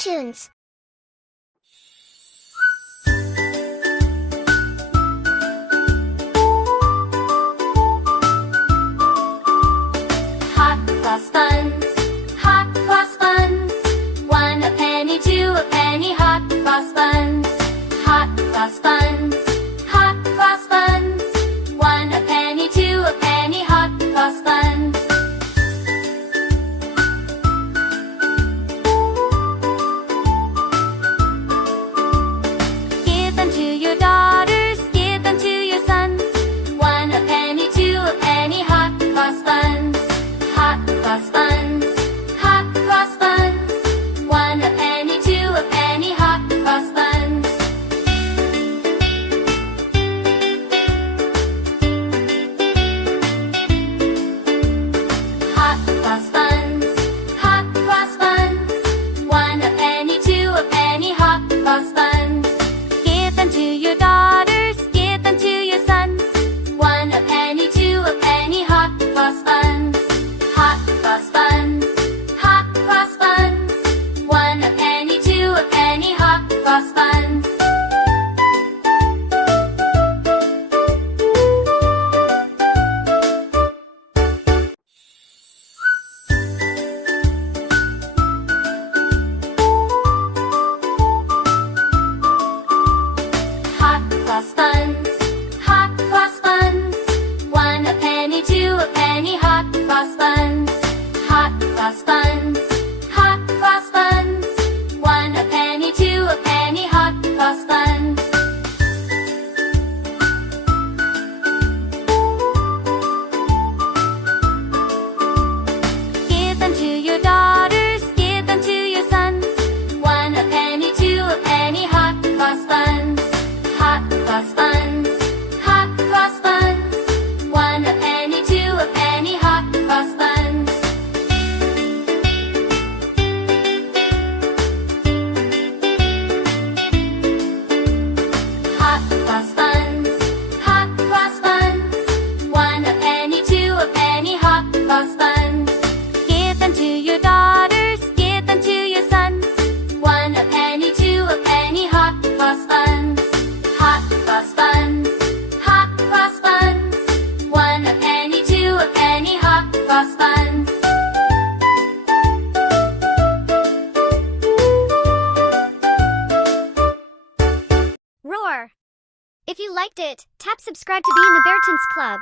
theBeartoonz. Hot Cross Buns, Hot Cross Buns. 1 a penny, 2 a penny, Hot Cross Buns. Hot Cross Buns, Hot Cross Buns. 1 a penny, 2 a penny, Hot Cross Buns. Give them to your daughters, give them to your sons. 1 a penny, 2 a penny, Hot Cross Buns. Hot Cross Buns, Hot Cross Buns. 1 a penny, 2 a penny, Hot Cross Buns. Hot Cross Buns, Hot Cross Buns. 1 a penny, 2 a penny, Hot Cross Buns. Give them to your daughters, give them to your sons. 1 a penny, 2 a penny, Hot Cross Buns. Hot Cross Buns, Hot Cross Buns. 1 a penny, 2 a penny, Hot Cross Buns. Hot Cross Buns, Hot Cross Buns. 1 a penny, 2 a penny, Hot Cross Buns. Hot Cross Buns, Hot Cross Buns. 1 a penny, 2 a penny, Hot Cross Buns. Give them to your daughters, give them to your sons. 1 a penny, 2 a penny, Hot Cross Buns. Hot Cross Buns, Hot Cross Buns. 1 a penny, 2 a penny, Hot Cross Buns. Hot Cross Buns, Hot Cross Buns. 1 a penny, 2 a penny, Hot Cross Buns. Give them to your daughters, give them to your sons. 1 a penny, 2 a penny, Hot Cross Buns. Hot Cross Buns, Hot Cross Buns. 1 a penny, 2 a penny, Hot Cross Buns. Roar! If you liked it, tap subscribe to be in the Beartoonz Club.